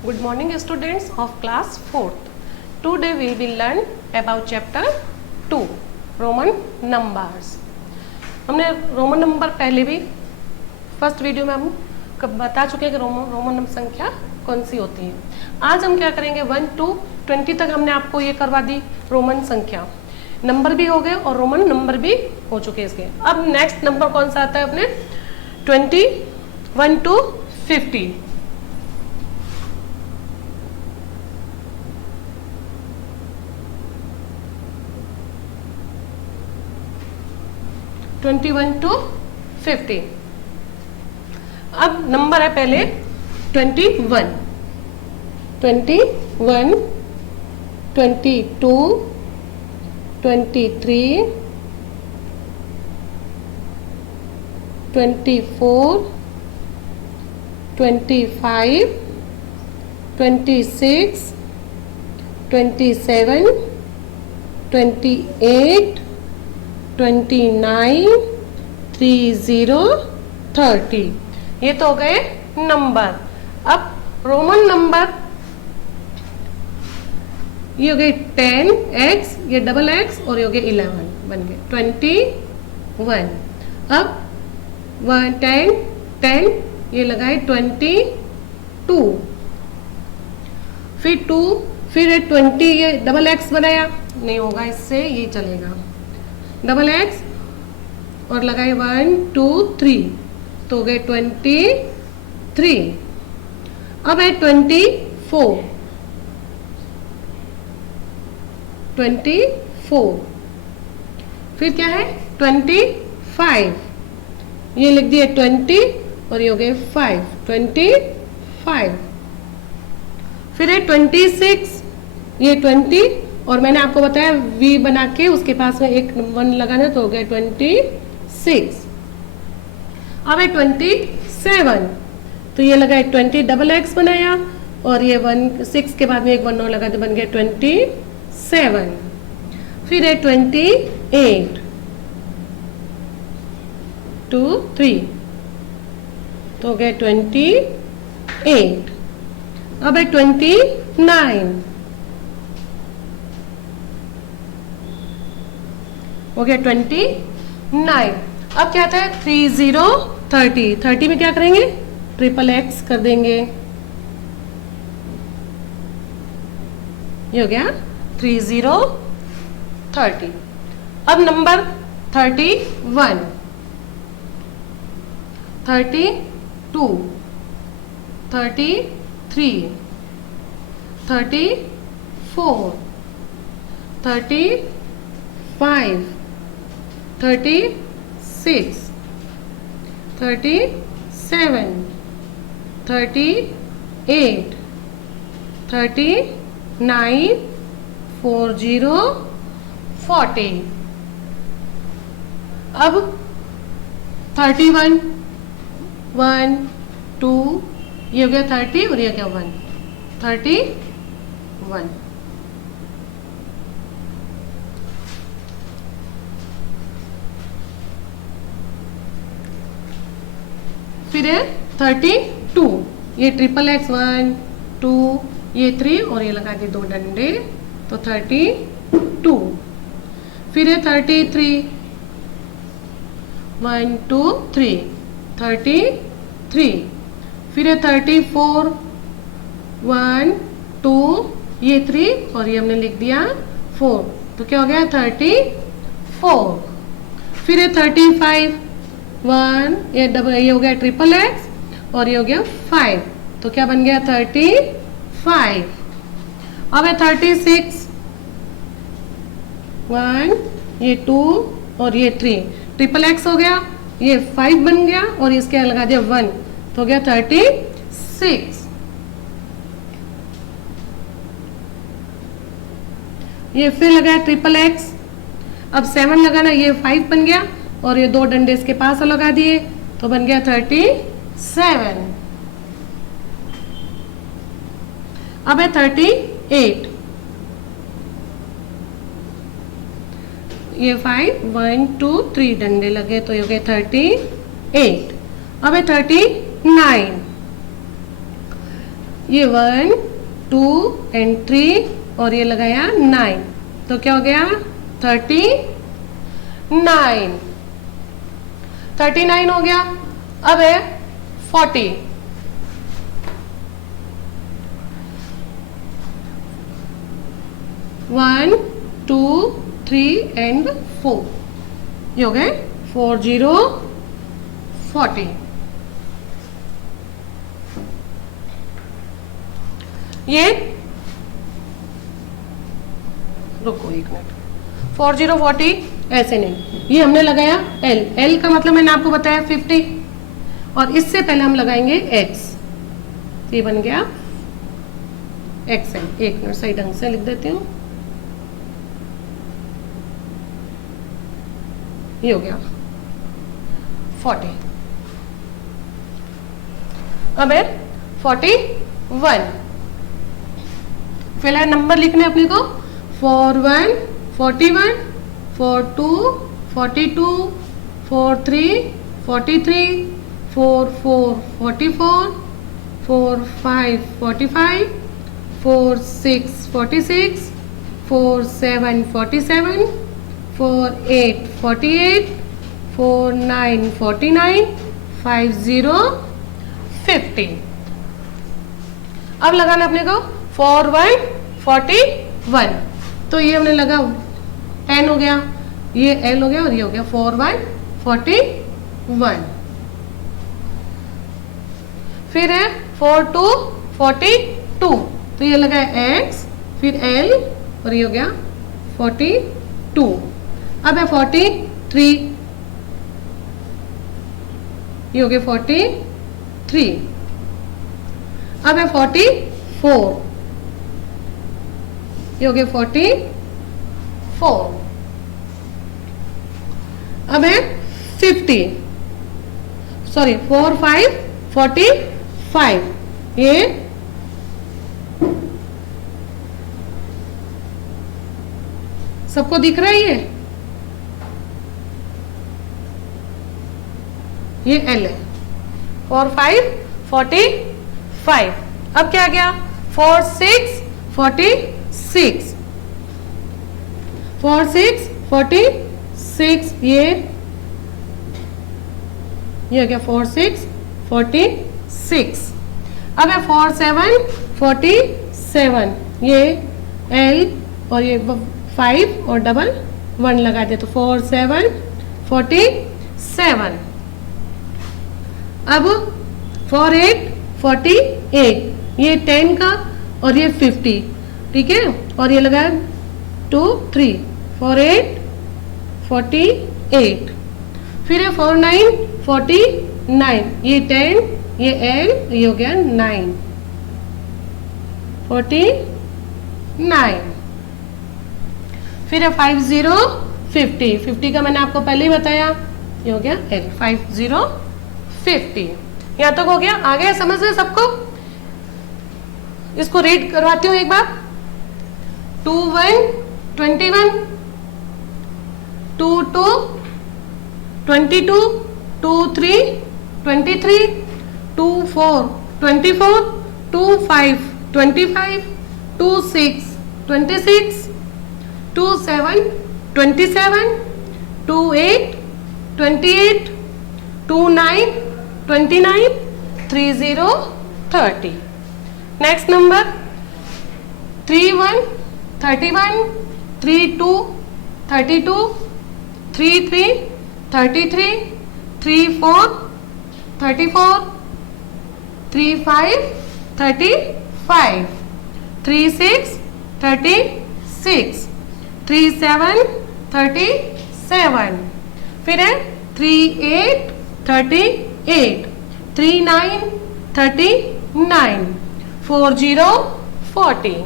Good morning students of class 4th. Today we will learn about chapter 2 Roman numbers. हमने Roman number पहले भी first video में हम बता चुके हैं कि रोमन नंबर संख्या कौन सी होती है। आज हम क्या करेंगे 1 to 20 तक हमने आपको ये करवा दी रोमन संख्या, नंबर भी हो गए और रोमन नंबर भी हो चुके हैं इसके। अब नेक्स्ट नंबर कौन सा आता है अपने 21 to 50। 21 to 50। अब नंबर है पहले 21, 21, 22, 23, 24, 25, 26, 27, 28, 29, 30, 30। ये तो हो गए नंबर। अब रोमन नंबर ये हो गए 10x, ये डबल x और ये हो गए 11 बन गए 21। अब 10 10 ये लगाए 22, फिर 2, फिर 20 ये डबल x बनाया, नहीं होगा इससे, ये चलेगा डबल x और लगाए 1 2 3 तो हो गए 23। अब है 24, 24, फिर क्या है 25, ये लिख दिए 20 और ये हो गए 5, 25। फिर है 26, ये 20 और मैंने आपको बताया v बना के उसके पास में एक 1 लगाना तो हो गया 26। अब है 27 तो ये लगा 20 डबल x बनाया और ये 6 के बाद में एक 1 और लगा तो बन गया 27। फिर है 28, 2 3 तो हो गया 28। अब है 29 हो गया 29। अब क्या आता है 30 30, 30 में क्या करेंगे ट्रिपल x कर देंगे, ये हो गया 30 30। अब नंबर 31, 32, 33, 34, 35, 36, 37, 38, 39, 40, 40। अब 31, 1 2 ये हो गया 30 और ये क्या 1 31। फिर है 32, ये ट्रिपल x 1 2 ये 3 और ये लगा दिए 2 डंडे तो 32। फिर है 33, 1 2 3 33। फिर है 34, 1 2 ये 3 और ये हमने लिख दिया 4 तो क्या हो गया 34। फिर है 35, 1 ये हो गया ट्रिपल x और ये हो गया 5 तो क्या बन गया 35। अब है 36, 1 ये 2 और ये 3 ट्रिपल x हो गया, ये 5 बन गया और इसके लगा दिया 1 तो हो गया 36। ये फिर लगाया ट्रिपल x, अब 7 लगाना, ये 5 बन गया और ये 2 डंडे इसके पास लगा दिए तो बन गया 37। अब है 38, ये 5 1 2 3 डंडे लगे तो ये हो गए 38। अब है 39, ये 1 2 एंड 3 और ये लगाया 9, तो क्या हो गया 39। 39 हो गया। अब है 40। 1 2 3 एंड 4, ये हो गए 40 40। ये रुको एक मिनट, 40 40 ऐसे नहीं, ये हमने लगाया L। L का मतलब मैंने आपको बताया 50, और इससे पहले हम लगाएंगे X, ये बन गया XL। एक मिनट सही ढंग से लिख देती हूँ, ये हो गया 40। अब है 41। फिलहाल नंबर लिखने अपने को 41 41, 42 42, 43 43, 44 44, 45 45, 46 46, 47 47, 48 48, 49 49, 50 50। अब लगाना अपने को 41 41, तो ये हमने लगा N हो गया, ये L हो गया और ये हो गया 41 41। फिर है 42 42, तो ये लगा X, फिर L और ये हो गया 42। अब है 43, ये हो गया 43। अब है 44, ये हो गया 44। अब है 50, सॉरी 4 5 45, ये सबको दिख रहा है, ये L है। 4 5 45। अब क्या आ गया 4 6 46, 4 6 46, ये हो गया 4 6 46। अब है 4 7 47, ये L और ये 5 और डबल 1 लगा दे, तो 4 7 47। अब 4 8 48, ये 10 का और ये 50, ठीक है, और ये लगा 2 3, 4 8 48। फिर है 4 9 49, ये 10, ये L, ये हो गया 9 49। फिर है 50 50, 50 का मैंने आपको पहले ही बताया, ये हो गया L 50 50। यहाँ तक हो गया, आ गया समझ में सबको? इसको रीड करवाती हूँ एक बार। 2 1 21, 2 2 22, 2 3 23, 2 4 24, 2 5 25, 2 6 26, 2 7 27, 2 8 28, 2 9 29, 30 30। Next number 3 1 31, 3 2 32, 3 3 33, 3 4 34, 3 5 35, 3 6 36, 3 7 37। फिर है 3 8 38, 3 9 39, 4 0 40,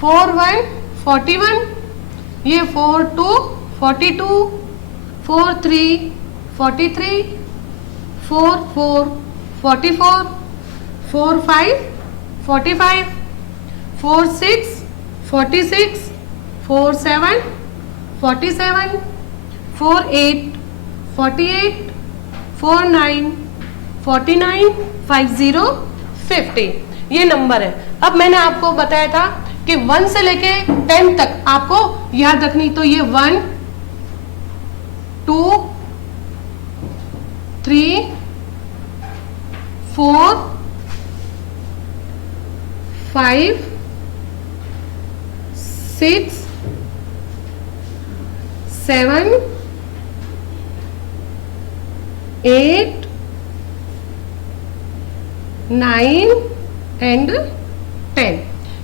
4 1 41, ये 4 2 42, 4 3 43, 4 4 44, 4 5 45, 4 6 46, 4 7 47, 4 8 48, 4 9 49, 50 50, ये नंबर है। अब मैंने आपको बताया था कि 1 से लेके 10 तक आपको याद रखनी, तो ये 1 2 3 4 5 6 7 8 9 एंड 10,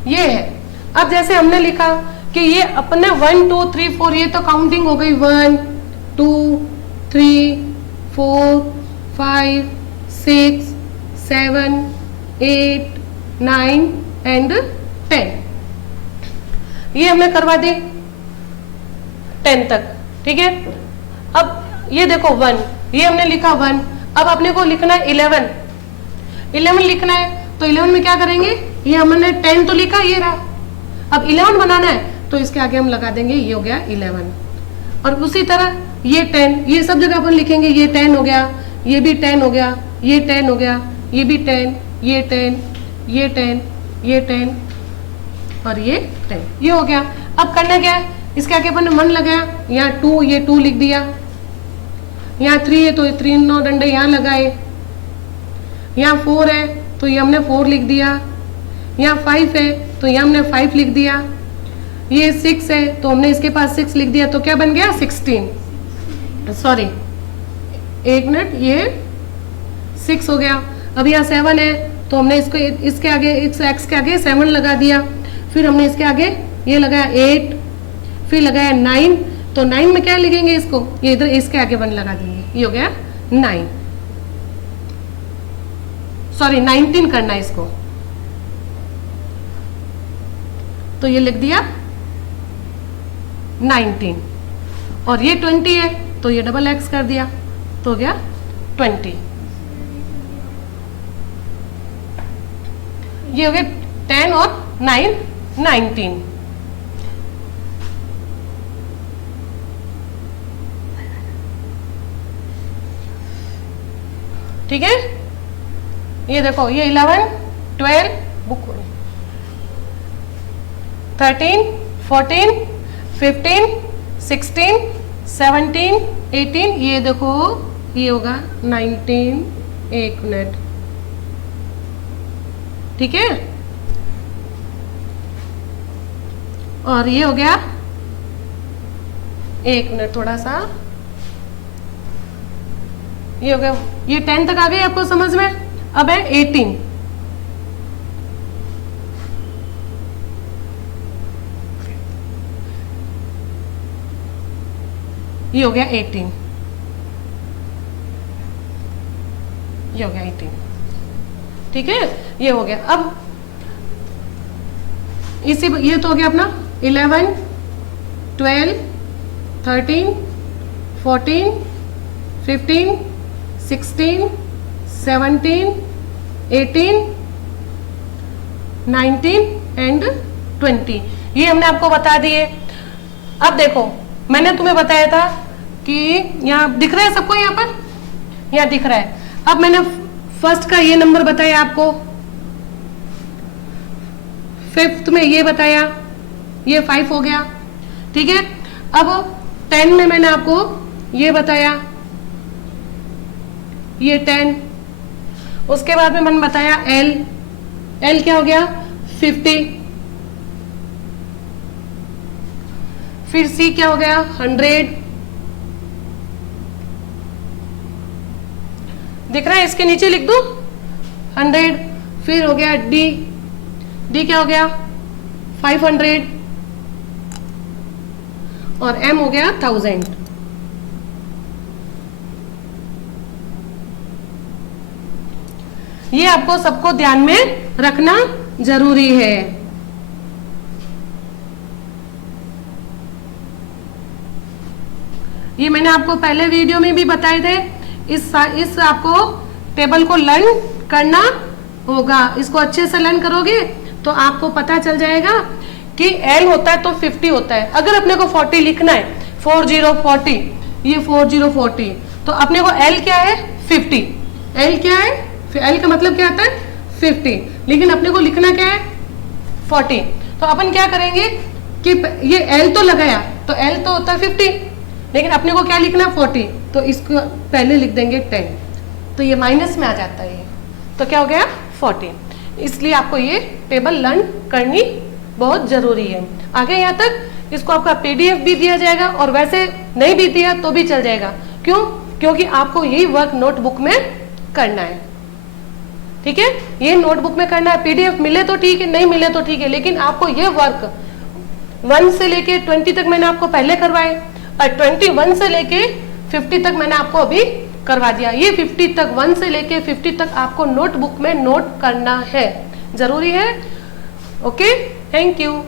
ये है। अब जैसे हमने लिखा कि ये अपने 1 2 3 4, ये तो काउंटिंग हो गई, 1 2 3 4 5 6 7 8 9 एंड 10, ये हमने करवा दी 10 तक, ठीक है। अब ये देखो 1, ये हमने लिखा 1, अब अपने को लिखना है 11 लिखना है, तो 11 में क्या करेंगे, ये हमने 10 तो लिखा, ये रहा। अब 11 बनाना है तो इसके आगे हम लगा देंगे, ये हो गया 11। और उसी तरह ये 10, ये सब जगह अपन लिखेंगे, ये 10 हो गया, ये भी 10 हो गया, ये 10 हो गया, ये भी 10, ये 10, ये 10, ये 10 और ये 10, ये हो गया। अब करना क्या है, इसके आगे अपन ने 1 लगाया, यहाँ 2, ये 2 लिख दिया, यहाँ 3 है तो 3 9 डंडे यहाँ लगाए, यहाँ 4 है तो ये हमने 4 लिख दिया, यहाँ 5 है तो यहाँ हमने 5 लिख दिया, ये 6 है तो हमने इसके पास 6 लिख दिया, तो क्या बन गया 16, सॉरी एक मिनट, ये 6 हो गया। अब यहाँ 7 है तो हमने इसको इसके आगे, इस x के आगे 7 लगा दिया, फिर हमने इसके आगे ये लगाया 8, फिर लगाया 9, तो 9 में क्या लिखेंगे इसको, ये इधर इसके आगे 1 लगा देंगे, ये हो गया 9, सॉरी 19 करना है इसको, तो ये लिख दिया 19, और ये 20 है तो ये डबल x कर दिया, तो हो गया 20, ये हो गया 10 और 9 19। ठीक है, ये देखो, ये 11 12 बुक 13 14 15 16 17 18, ये देखो ये होगा 19, एक मिनट, ठीक है, और ये हो गया, एक मिनट थोड़ा सा, ये हो गया, ये 10 तक आ गई आपको समझ में। अब है 18, ये हो गया 18, ये हो गया 18, ठीक है, ये हो गया। अब इसी, ये तो हो गया अपना 11 12 13 14 15 16 17 18 19 एंड 20, ये हमने आपको बता दिए। अब देखो, मैंने तुम्हें बताया था कि यहाँ दिख रहा है सबको, यहाँ पर यहाँ दिख रहा है। अब मैंने फर्स्ट का ये नंबर बताया आपको, फिफ्थ में ये बताया, ये 5 हो गया, ठीक है। अब 10 में मैंने आपको ये बताया, ये 10, उसके बाद में मैंने बताया L क्या हो गया 50, फिर C क्या हो गया 100, दिख रहा है, इसके नीचे लिख दो 100, फिर हो गया D क्या हो गया 500 और M हो गया 1000। ये आपको सबको ध्यान में रखना जरूरी है। ये मैंने आपको पहले वीडियो में भी बताए थे। इस आपको टेबल को लर्न करना होगा। इसको अच्छे से लर्न करोगे तो आपको पता चल जाएगा कि L होता है तो 50 होता है। अगर अपने को 40 लिखना है, 4040, ये 4040, तो अपने को L क्या है 50। L क्या है, L का मतलब क्या आता है 50, लेकिन अपने को लिखना क्या है 40। तो अपन क्या करेंगे कि ये L तो लगाया, तो L तो होता है 50, लेकिन अपने को क्या लिखना है 40, तो इसको पहले लिख देंगे 10, तो ये माइनस में आ जाता है, तो क्या हो गया 40। इसलिए आपको ये टेबल लर्न करनी बहुत जरूरी है। आगे यहाँ तक इसको आपका PDF भी दिया जाएगा, और वैसे नहीं भी दिया तो भी चल जाएगा। क्यों? क्योंकि आपको यही वर्क नोटबुक में करना है, ठीक है, ये नोटबुक में करना है। PDF मिले तो ठीक है, नहीं मिले तो ठीक है, लेकिन आपको ये वर्क 1 से लेके 20 तक मैंने आपको पहले करवाए, और 21 से लेके 50 तक मैंने आपको अभी करवा दिया। ये 50 तक, 1 से लेके 50 तक आपको नोटबुक में नोट करना है, जरूरी है। Okay, thank you.